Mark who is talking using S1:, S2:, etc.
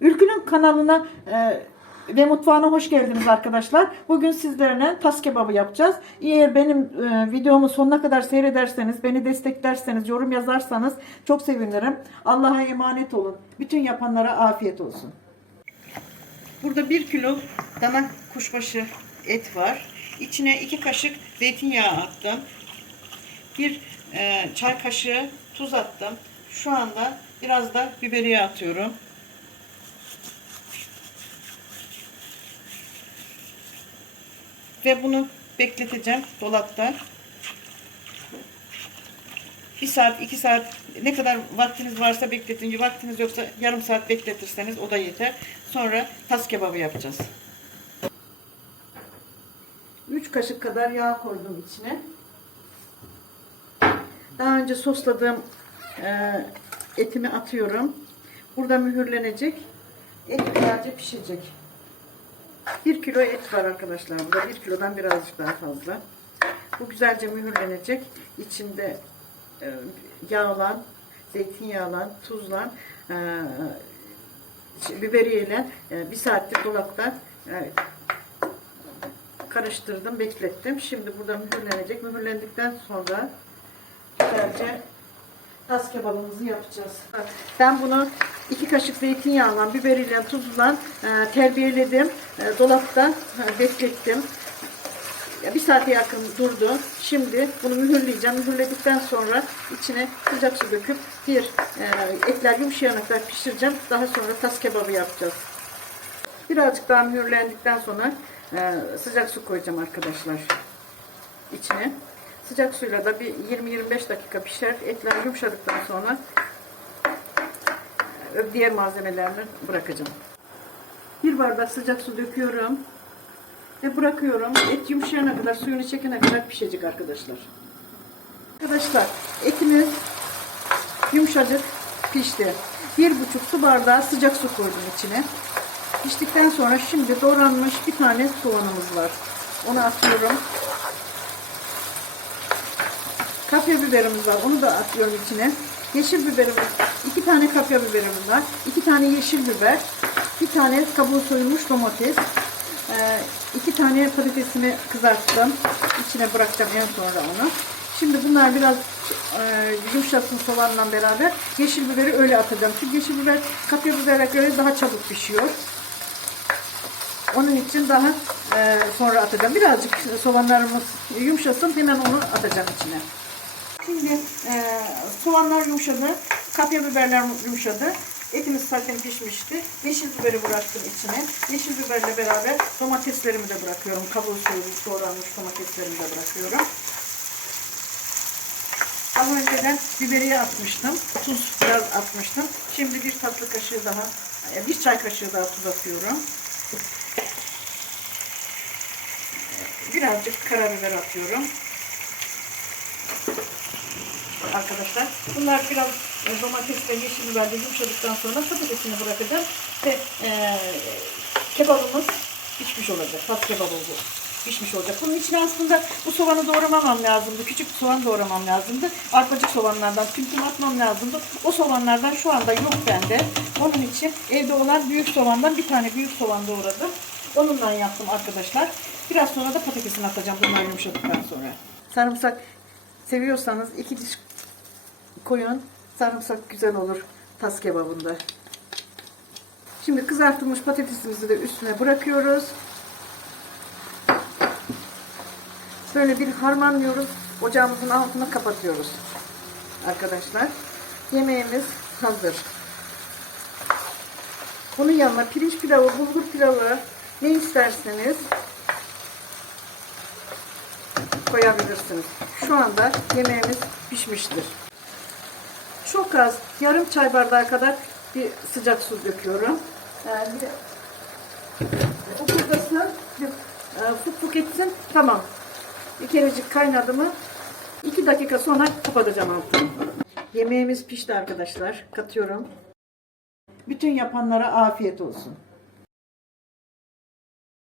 S1: Ülkü'nün kanalına e, ve mutfağına hoş geldiniz arkadaşlar. Bugün sizlerle tas kebabı yapacağız. Eğer benim e, videomu sonuna kadar seyrederseniz, beni desteklerseniz, yorum yazarsanız çok sevinirim. Allah'a emanet olun. Bütün yapanlara afiyet olsun. Burada bir kilo dana kuşbaşı et var. İçine iki kaşık zeytinyağı attım. Bir e, çay kaşığı tuz attım. Şu anda biraz da biberiye atıyorum. Ve bunu bekleteceğim dolapta. Bir saat, iki saat ne kadar vaktiniz varsa bekletin. Vaktiniz yoksa yarım saat bekletirseniz o da yeter. Sonra tas kebabı yapacağız. 3 kaşık kadar yağ koydum içine. Daha önce sosladığım e, etimi atıyorum. Burada mühürlenecek. Et güzelce pişecek. 1 kilo et var arkadaşlar burada. 1 kilodan birazcık daha fazla. Bu güzelce mühürlenecek. İçinde e, yağlan, zeytinyağlan, tuzlan, e, şey, biberiyeyle e, bir saattir dolapta karıştırdım, beklettim. Şimdi burada mühürlenecek. Mühürlendikten sonra güzelce tas kebabımızı yapacağız. Ben bunu iki kaşık zeytinyağla, biberiyle, tuzla e, terbiyeledim. E, dolapta e, beklettim. Bir saate yakın durdu. Şimdi bunu mühürleyeceğim. Mühürledikten sonra içine sıcak su döküp bir e, etler yumuşayana kadar pişireceğim. Daha sonra tas kebabı yapacağız. Birazcık daha mühürlendikten sonra sıcak su koyacağım arkadaşlar içine. Sıcak suyla da bir 20-25 dakika pişer. Etler yumuşadıktan sonra e, diğer malzemelerini bırakacağım. Bir bardak sıcak su döküyorum ve bırakıyorum. Et yumuşayana kadar, suyunu çekene kadar pişecek arkadaşlar. Arkadaşlar etimiz yumuşacık pişti. Bir buçuk su bardağı sıcak su koydum içine. Piştikten sonra şimdi doğranmış bir tane soğanımız var. Onu atıyorum. Kapya biberimiz var. Onu da atıyorum içine. Yeşil biberimiz. iki tane kapya biberimiz var. iki tane yeşil biber. Bir tane kabuğu soyulmuş domates. Ee, iki tane patatesimi kızarttım. İçine bırakacağım en sonra onu. Şimdi bunlar biraz e, yumuşasın soğanla beraber. Yeşil biberi öyle atacağım. Çünkü yeşil biber kapya bibere göre daha çabuk pişiyor. Onun için daha e, sonra atacağım. Birazcık soğanlarımız yumuşasın. Hemen onu atacağım içine. Şimdi e, soğanlar yumuşadı. Kapya biberler yumuşadı. Etimiz zaten pişmişti. Yeşil biberi bıraktım içine. Yeşil biberle beraber domateslerimi de bırakıyorum. Kabuğu soyulmuş, doğranmış domateslerimi de bırakıyorum. Daha önceden biberiye atmıştım. Tuz biraz atmıştım. Şimdi bir tatlı kaşığı daha, e, bir çay kaşığı daha tuz atıyorum. Birazcık karabiber atıyorum. Arkadaşlar. Bunlar biraz e, domates ve yeşil biberle yumuşadıktan sonra patatesini bırakacağım. Ve e, kebabımız pişmiş olacak. Tas kebabı bu. Pişmiş olacak. Bunun içine aslında bu soğanı doğramamam lazımdı. Küçük soğan doğramam lazımdı. Arpacık soğanlardan tüm tüm atmam lazımdı. O soğanlardan şu anda yok bende. Onun için evde olan büyük soğandan bir tane büyük soğan doğradım. Onunla yaptım arkadaşlar. Biraz sonra da patatesini atacağım bunlar yumuşadıktan sonra. Sarımsak seviyorsanız iki diş koyun. Sarımsak güzel olur tas kebabında. Şimdi kızartılmış patatesimizi de üstüne bırakıyoruz. Böyle bir harmanlıyoruz. Ocağımızın altını kapatıyoruz. Arkadaşlar. Yemeğimiz hazır. Bunun yanına pirinç pilavı, bulgur pilavı ne isterseniz koyabilirsiniz. Şu anda yemeğimiz pişmiştir. Çok az, yarım çay bardağı kadar bir sıcak su döküyorum. Yani bir de okurdasın, bir e, fuk etsin, tamam. Bir kerecik kaynadı mı, iki dakika sonra kapatacağım altını. Yemeğimiz pişti arkadaşlar, katıyorum. Bütün yapanlara afiyet olsun.